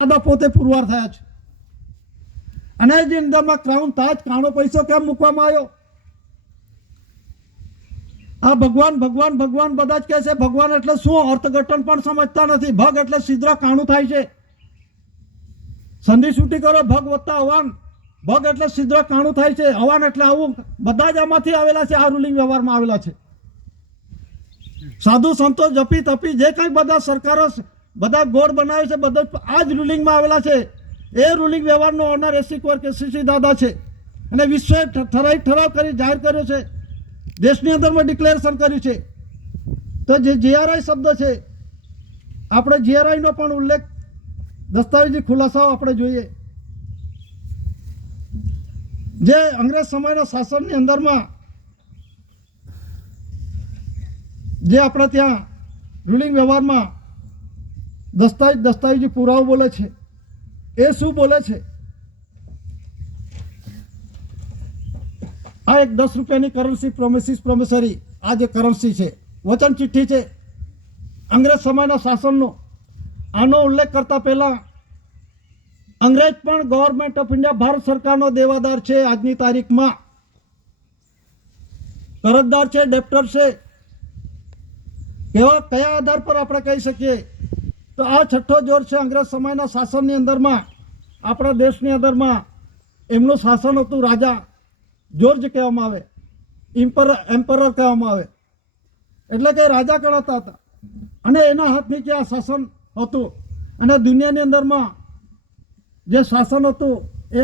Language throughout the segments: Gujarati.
દાદા પોતે પુરવાર થયા છે અને જે અંદરમાં ક્રાઉન તાજ કાણો પૈસો કેમ મૂકવામાં આવ્યો? આ ભગવાન ભગવાન ભગવાન બધા જ કહે છે. ભગવાન એટલે શું અર્થઘટન પણ સમજતા નથી. ભગ એટલે સિદ્રા કાણું થાય છે. સંધિ છૂટી કરો ભગ વત્તા અવાન. ભગ એટલે સિદ્રા કાણું થાય છે. અવાન એટલે આવું. બધા જ આમાંથી આવેલા છે. આ રૂલિંગ વ્યવહારમાં આવેલા છે. સાધુ સંતો જપી તપી જે કંઈ બધા સરકારો બધા ગોળ બનાવે છે બધા આ જ રૂલિંગમાં આવેલા છે. એ રૂલિંગ વ્યવહારનો ઓનર એસી કોર કેસીસી દાદા છે અને વિશ્વે ઠરાવ કરી જાહેર કર્યો છે. દેશની અંદરમાં ડિક્લેરેશન કર્યું છે. તો જે જીઆરઆઈ શબ્દ છે આપણે જીઆરઆઈનો પણ ઉલ્લેખ દસ્તાવેજી ખુલાસાઓ આપણે જોઈએ. જે અંગ્રેજ સમયના શાસનની અંદરમાં જે આપણે ત્યાં રૂલિંગ વ્યવહારમાં દસ્તાવેજી પુરાવો બોલે છે એ શું બોલે છે? આ એક 10 રૂપિયાની કરન્સી પ્રોમિસિસ પ્રોમિસરી આ જે કરન્સી છે વચન ચિઠ્ઠી છે અંગ્રેજ સમયના શાસનનો. આનો ઉલ્લેખ કરતા પહેલા અંગ્રેજ પણ ગવર્મેન્ટ ઓફ ઇન્ડિયા ભારત સરકારનો દેવાદાર છે. આજની તારીખમાં કરજદાર છે, ડેપ્ટર છે. કયા આધાર પર આપણે કહી શકીએ તો આ છઠ્ઠો જોર છે અંગ્રેજ સમયના શાસનની અંદરમાં આપણા દેશની અંદરમાં એમનું શાસન હતું. રાજા જોર્જ કહેવામાં આવે, એમ્પરર કહેવામાં આવે, એટલે કે રાજા ગણાતા હતા અને એના હાથ નીચે આ શાસન હતું. અને દુનિયાની અંદરમાં જે શાસન હતું એ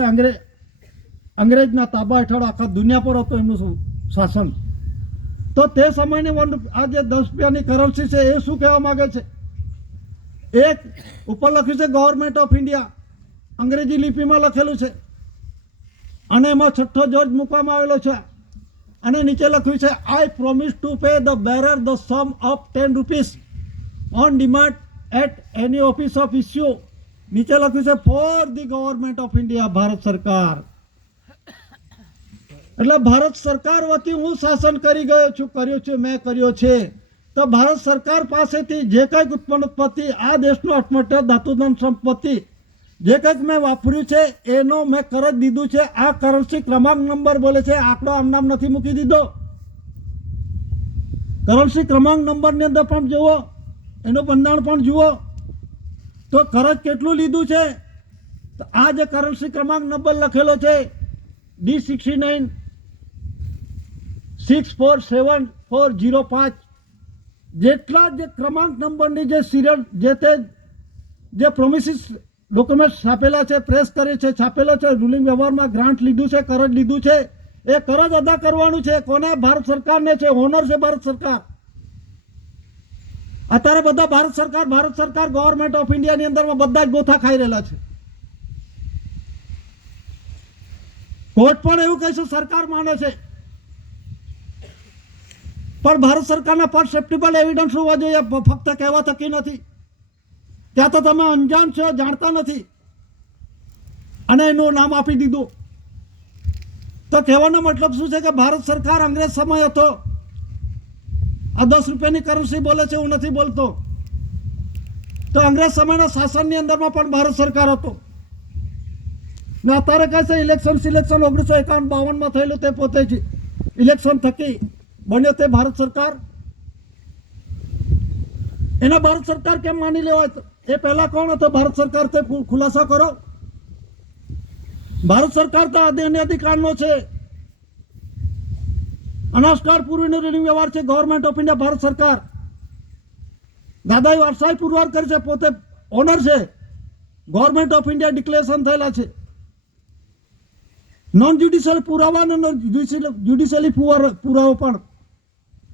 અંગ્રેજના તાબા હેઠળ આખા દુનિયા પર હતું એમનું શાસન. તો તે સમયની આ જે 10 રૂપિયાની કરન્સી છે એ શું કહેવા માંગે છે? એક ઉપર લખ્યું છે ગવર્મેન્ટ ઓફ ઇન્ડિયા, અંગ્રેજી લિપિમાં લખેલું છે અને એમાં છઠ્ઠો જોર્જ મૂકવામાં આવેલો છે અને નીચે લખ્યું છે I promise to pay the bearer the sum of 10 rupees on demand at any office of issue. નીચે લખ્યું છે for the government of India, Bharat સરકાર. એટલે ભારત સરકાર વતી હું શાસન કરી ગયો છું, મેં કર્યો છે. તો ભારત સરકાર પાસેથી જે કંઈક ઉત્પત્તિ આ દેશનો અઠમઠ્ઠ ધાતુધન સંપત્તિ જે કંઈક મેં વાપર્યું છે એનો મેં કરજ દીધું છે. આ કરન્સી ક્રમાંક નંબર બોલે છે, આંકડો આમ નામ નથી મૂકી દીધો. કરન્સી ક્રમાંક નંબરની અંદર પણ જુઓ, એનું બંધારણ પણ જુઓ તો કરજ કેટલું લીધું છે. તો આ જે કરન્સી ક્રમાંક નંબર લખેલો છે D69 647405 જેટલા જે ક્રમાંક નંબરની જે સિરિયલ જે પ્રોમિસિસ ડોક્યુમેન્ટ છાપેલા છે, પ્રેસ કરે છે, છાપેલો છે, રૂલિંગ વ્યવહારમાં ગ્રાન્ટ લીધું છે, કરજ લીધું છે, એ કરજ અદા કરવાનું છે. કોને? ભારત સરકારને છે. ઓનર છે ભારત સરકાર. અત્યારે બધા ભારત સરકાર ગવર્મેન્ટ ઓફ ઇન્ડિયાની અંદરમાં બધા જ ગોથા ખાઈ રહેલા છે. કોર્ટ પણ એવું કહે છે સરકાર માને છે પણ ભારત સરકારના પર સેપ્ટિબલ એવિડન્સ હોવા જોઈએ. ફક્ત કહેવા થકી નથી. ત્યાં તો તમે અંજાન છો, જાણતા નથી અને એનું નામ આપી દીધું. તો કહેવાનો મતલબ શું છે કે ભારત સરકાર અંગ્રેજ સમય હતો. આ 10 રૂપિયાની કરન્સી બોલે છે, હું નથી બોલતો. તો અંગ્રેજ સમયના શાસનની અંદરમાં પણ ભારત સરકાર હતો ને અત્યારે કહે છે સિલેક્શન 1951-52 થયેલું તે પોતે જ ઇલેક્શન થકી બન્યો તે ભારત સરકાર. એના ભારત સરકાર કેમ માની લેવાય? એ પહેલા કોણ હતો ભારત સરકાર? તે ખુલાસા કરો. ભારત સરકાર તો અધિકારનો છે. અનાજકાળ પૂર્વીનો રૂલિંગ વ્યવહાર છે ગવર્મેન્ટ ઓફ ઇન્ડિયા, ભારત સરકાર. દાદાએ વારસાઈ પુરવાર કરી છે, પોતે ઓનર છે. ગવર્મેન્ટ ઓફ ઇન્ડિયા ડિક્લેરેશન થયેલા છે. નોન જ્યુડિશિયલ પુરાવા અને જ્યુડિશિયલી પુરાવો પણ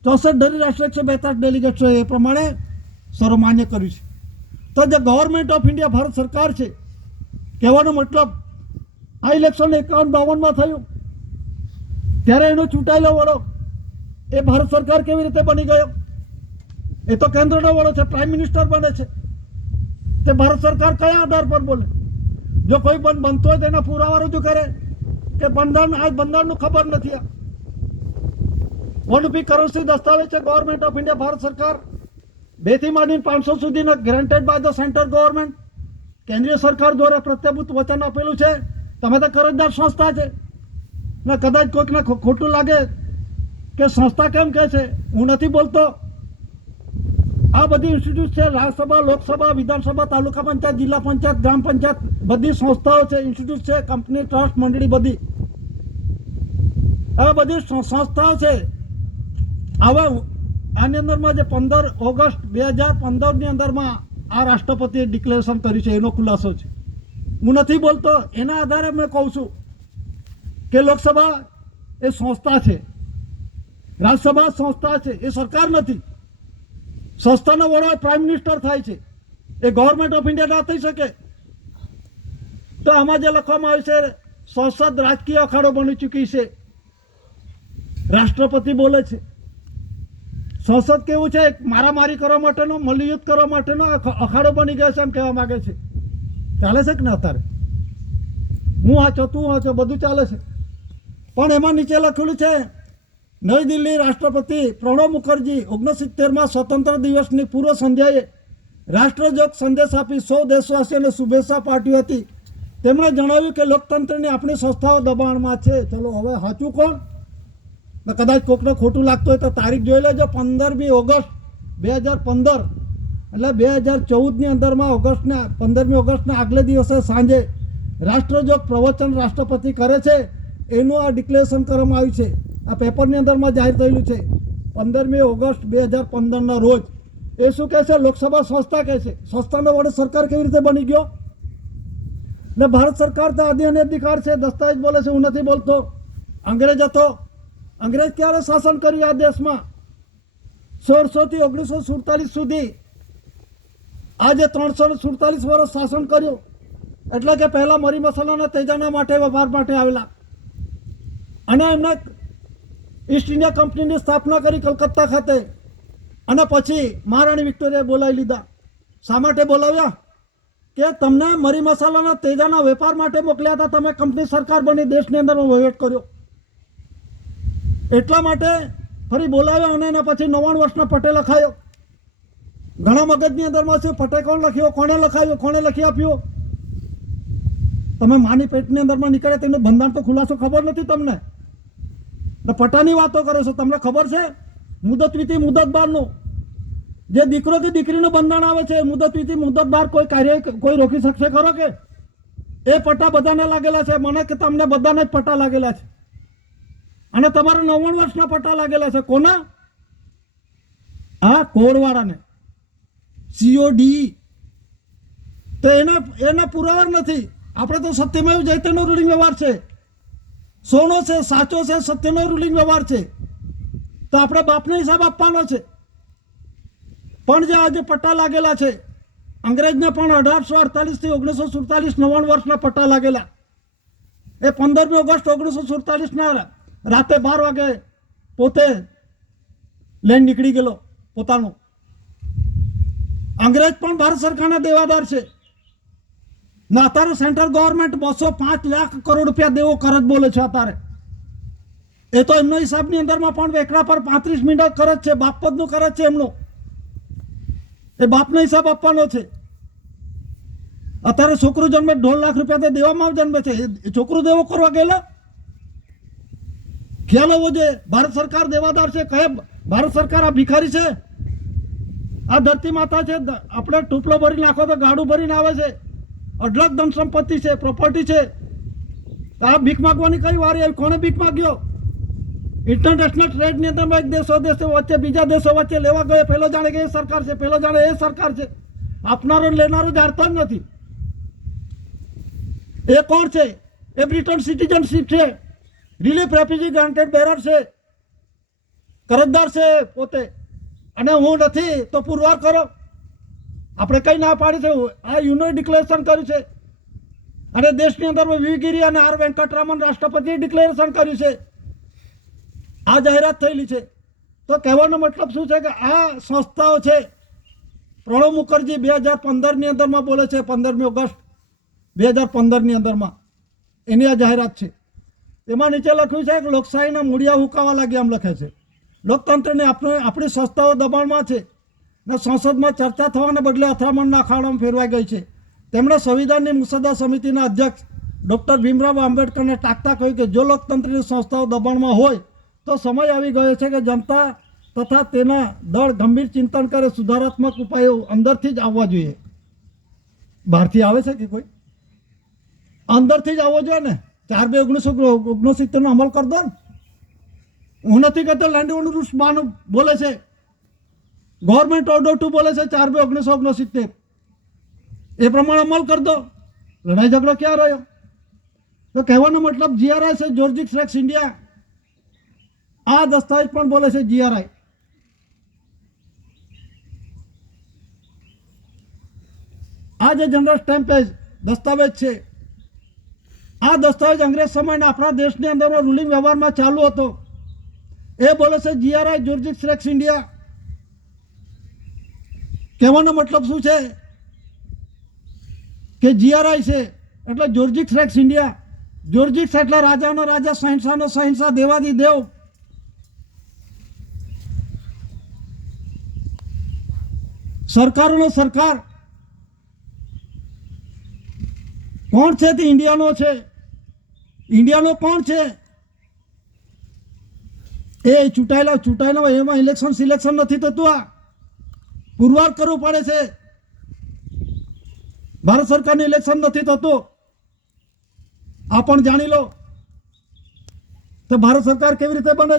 64 ધરી રાષ્ટ્ર 142 ડેલિગેટ્સ એ પ્રમાણે સર્વમાન્ય કર્યું છે. તો જે ગવર્મેન્ટ ઓફ ઇન્ડિયા ભારત સરકાર છે કહેવાનો મતલબ આ ઇલેક્શન 51-52 થયું ત્યારે એનો ચૂંટાયેલો વડો એ ભારત સરકાર કેવી રીતે બની ગયો? એ તો કેન્દ્રનો વડો છે, પ્રાઇમ મિનિસ્ટર બને છે. તે ભારત સરકાર કયા આધાર પર બોલે? જો કોઈ બનતો હોય તેના પુરાવા રજૂ કરે કે બંધારણનું ખબર નથી. આ વનપી કરન્સી દસ્તાવેજ છે ગવર્મેન્ટ ઓફ ઇન્ડિયા, ભારત સરકાર. 2 થી માંડીને 500 સુધીના granted by the central government કેન્દ્રીય સરકાર દ્વારા પ્રત્યભૂત વચન આપેલું છે. તમે તો કરજદાર સંસ્થા છે ને કદાચ કોઈકને ખોટું લાગે કે સંસ્થા કેમ કહે છે, હું નથી બોલતો. આ બધી ઇન્સ્ટિટ્યૂટ છે, રાજ્યસભા, લોકસભા, વિધાનસભા, તાલુકા પંચાયત, જિલ્લા પંચાયત, ગ્રામ પંચાયત, બધી સંસ્થાઓ છે, ઇન્સ્ટિટ્યૂટ છે, કંપની, ટ્રસ્ટ, મંડળી, બધી આ બધી સંસ્થાઓ છે. હવે આની અંદરમાં જે 15 ઓગસ્ટ 2015ની અંદરમાં આ રાષ્ટ્રપતિએ ડિક્લેરેશન કર્યું છે એનો ખુલાસો છે. હું નથી બોલતો, એના આધારે મેં કહું છું કે લોકસભા એ સંસ્થા છે, રાજ્યસભા સંસ્થા છે, એ સરકાર નથી. સંસ્થાનો વડો પ્રાઇમ મિનિસ્ટર થાય છે, એ ગવર્મેન્ટ ઓફ ઇન્ડિયા ના થઈ શકે. તો આમાં જે લખવામાં આવ્યું છે, સંસદ રાજકીય અખાડો બની ચૂકી છે. રાષ્ટ્રપતિ બોલે છે. સંસદ કેવું છે, મારામારી કરવા માટેનો, મલ્લયુદ્ધ કરવા માટેનો અખાડો બની ગયો છે એમ કહેવા માંગે છે. ચાલે છે કે ના? અત્યારે હું વાંચો, તું વાંચો, બધું ચાલે છે. પણ એમાં નીચે લખેલું છે, નવી દિલ્હી રાષ્ટ્રપતિ પ્રણવ મુખર્જી 69માં સ્વતંત્ર દિવસની પૂર્વ સંધ્યાએ રાષ્ટ્રજોગ સંદેશ આપી 100 દેશવાસીઓને શુભેચ્છા પાઠવી હતી. તેમણે જણાવ્યું કે લોકતંત્રની આપણી સંસ્થાઓ દબાણમાં છે. ચલો હવે સાચું કોણ? કદાચ કોકને ખોટું લાગતું હોય તો તારીખ જોઈ લેજો. 15મી ઓગસ્ટ 2015 એટલે 2014ની અંદરમાં 15મી ઓગસ્ટના આગલે દિવસે સાંજે રાષ્ટ્રજોગ પ્રવચન રાષ્ટ્રપતિ કરે છે. એનું આ ડિક્લેરેશન કરવામાં આવ્યું છે. આ પેપરની અંદરમાં જાહેર થયેલું છે 15મી ઓગસ્ટ 2015ના રોજ. એ શું કહે છે? લોકસભા સંસ્થા કહે છે. સંસ્થાનો વડે સરકાર કેવી રીતે બની ગયો? ને ભારત સરકાર તો આદિ અને અધિકાર છે, દસ્તાવેજ બોલે છે, હું નથી બોલતો. અંગ્રેજ હતો. અંગ્રેજ ક્યારે શાસન કર્યું આ દેશમાં? 1600થી 1947 સુધી. આજે 347 વર્ષ શાસન કર્યું. એટલે કે પહેલા મરી મસાલાના તેજાના માટે વેપાર માટે આવેલા, અને એમને ઈસ્ટ ઇન્ડિયા કંપનીની સ્થાપના કરી કલકત્તા ખાતે. અને પછી મહારાણી વિક્ટોરિયાએ બોલાવી લીધા. શા માટે બોલાવ્યા? કે તમને મરી મસાલાના તેજાના વેપાર માટે મોકલ્યા હતા. તમે કંપની સરકાર બની, દેશની અંદર વહીવટ કર્યો, એટલા માટે ફરી બોલાવ્યા. અને એના પછી 99 વર્ષનો પટેલ લખાયો. ઘણા મગજની અંદરમાં છે, પટેલ કોણ લખ્યો, કોણે લખાયો, કોણે લખી આપ્યો? તમે માની પેટની અંદરમાં નીકળે તેનું બંધારણ તો ખુલાસો ખબર નથી તમને. પટ્ટાની વાતો કરો છો. તમને ખબર છે મુદત વિધિ મુદત બારનું જે દીકરો કે દીકરીનું બંધારણ આવે છે, મુદત વિધિ મુદત બાર કોઈ કાર્ય કોઈ રોકી શકશે ખરો? કે એ પટ્ટા બધાને લાગેલા છે. મને કે તમને બધાને જ પટ્ટા લાગેલા છે. અને તમારા 99 વર્ષના પટ્ટા લાગેલા છે. કોના? આ કોડવાળાને, COD. તો એના પુરાવા નથી. આપણે તો સત્યમેવ જયતેનો રૂલિંગ વ્યવહાર છે, સોનો છે, સાચો છે, સત્યનો રૂલિંગ વ્યવહાર છે. તો આપણે બાપને હિસાબ આપવાનો છે. પણ જે આજે પટ્ટા લાગેલા છે, અંગ્રેજને પણ 1848થી 1947 99 વર્ષના પટ્ટા લાગેલા. એ 15મી ઓગસ્ટ 1947ના રાતે 12 વાગે પોતે લઈને નીકળી ગયેલો પોતાનું. અંગ્રેજ પણ ભારત સરકારના દેવાદાર છે. ના અત્યારે સેન્ટ્રલ ગવર્મેન્ટ 205 લાખ કરોડ રૂપિયા દેવો કરજ બોલે છે અત્યારે. એ તો એમનો હિસાબની અંદરમાં પણ વેકરા પર 35 મિનિટ કરજ છે, બાપપદનું કરજ છે એમનો. એ બાપનો હિસાબ આપવાનો છે. અત્યારે છોકરું જન્મે 1.5 લાખ રૂપિયા તો દેવામાં જન્મે છે. એ છોકરું દેવો કરવા ગયેલા? ખ્યાલ હોવો જોઈએ. ભારત સરકાર દેવાદાર છે. કયા ભારત સરકાર આ ભિખારી છે? આ ધરતી માતા છે. આપણે ટૂપલો ભરી નાખો તો ગાડું ભરીને આવે છે. અઢળક ધન સંપત્તિ છે, પ્રોપર્ટી છે. આ ભીખ માગવાની કઈ વારી આવી? કોને ભીખ માગ્યો? ઇન્ટરનેશનલ ટ્રેડની અંદર એક દેશો વચ્ચે બીજા દેશો વચ્ચે લેવા ગયો. પહેલો જાણે કે એ સરકાર છે, પહેલો જાણે એ સરકાર છે. આપનારો લેનારો જાણતા જ નથી. એ કોણ છે? એ બ્રિટન સિટીઝનશીપ છે, રિલીફ રેફ્યુજી ગ્રાન્ટેડ બેરર છે, કરજદાર છે પોતે. અને હું નથી તો પુરવાર કરો. આપણે કઈ ના પાડી છે? આ યુનો ડિક્લેરેશન કર્યું છે. અને દેશની અંદર વીરગીરી અને આર વેંકટરામન રાષ્ટ્રપતિએ ડિક્લેરેશન કર્યું છે. આ જાહેરાત થયેલી છે. તો કહેવાનો મતલબ શું છે? કે આ સંસ્થાઓ છે. પ્રણવ મુખર્જી 2015ની અંદરમાં બોલે છે, 15મી ઓગસ્ટ 2015ની અંદરમાં એની આ જાહેરાત છે. એમાં નીચે લખ્યું છે કે લોકશાહીના મૂળિયા હુકાવા લાગ્યા એમ લખે છે. લોકતંત્રની આપણી સંસ્થાઓ દબાણમાં છે ને સંસદમાં ચર્ચા થવાને બદલે અથડામણના અખાડામાં ફેરવાઈ ગઈ છે. તેમણે સંવિધાનની મુસદ્દા સમિતિના અધ્યક્ષ ડૉક્ટર ભીમરાવ આંબેડકરને ટાંકતા કહ્યું કે જો લોકતંત્રની સંસ્થાઓ દબાણમાં હોય તો સમય આવી ગયો છે કે જનતા તથા તેના દળ ગંભીર ચિંતન કરે, સુધારાત્મક ઉપાયો અંદરથી જ આવવા જોઈએ. બહારથી આવે છે કે કોઈ? અંદરથી જ આવવો જોઈએ ને. 4/2/1969 નો અમલ કરી દો ને. હું નથી કહેતો લેન્ડ ઓનર રૂલ્સ બોલે છે, ગવર્મેન્ટ ઓર્ડર 2 બોલે છે 4/2/1969, એ પ્રમાણે અમલ કરી દો. લડાઈ ઝઘડો ક્યાં રહ્યો? તો કહેવાનો મતલબ જીઆરઆઈ છે જ્યોર્જિક્સ રેક્સ ઇન્ડિયા. આ દસ્તાવેજ પણ બોલે છે જીઆરઆઈ. આ જે જનરલ સ્ટેમ્પેજ દસ્તાવેજ છે, આ દસ્તાવેજ અંગ્રેજ સમયના આપણા દેશની અંદર રૂલિંગ વ્યવહારમાં ચાલુ હતો. એ બોલે છે જીઆરઆઈ જ્યોર્જિક્સ રેક્સ ઇન્ડિયા. કહેવાનો મતલબ શું છે કે જીઆરઆઈ છે એટલે જ્યોર્જિક્સ રેક્સ ઇન્ડિયા. જ્યોર્જિક્સ એટલે રાજાનો રાજા, શહેનશાહનો શહેનશાહ, દેવાદી દેવ. સરકારોનો સરકાર. કોણ છે તે ઇન્ડિયાનો છે. ઇન્ડિયાનો કોણ છે? એ ચૂંટાયેલા એમાં સિલેક્શન નથી થતું. આ પુરવાર કરવું પડે છે. ભારત સરકારનું ઇલેક્શન નથી થતું. આ પણ જાણી લો તો ભારત સરકાર કેવી રીતે બને.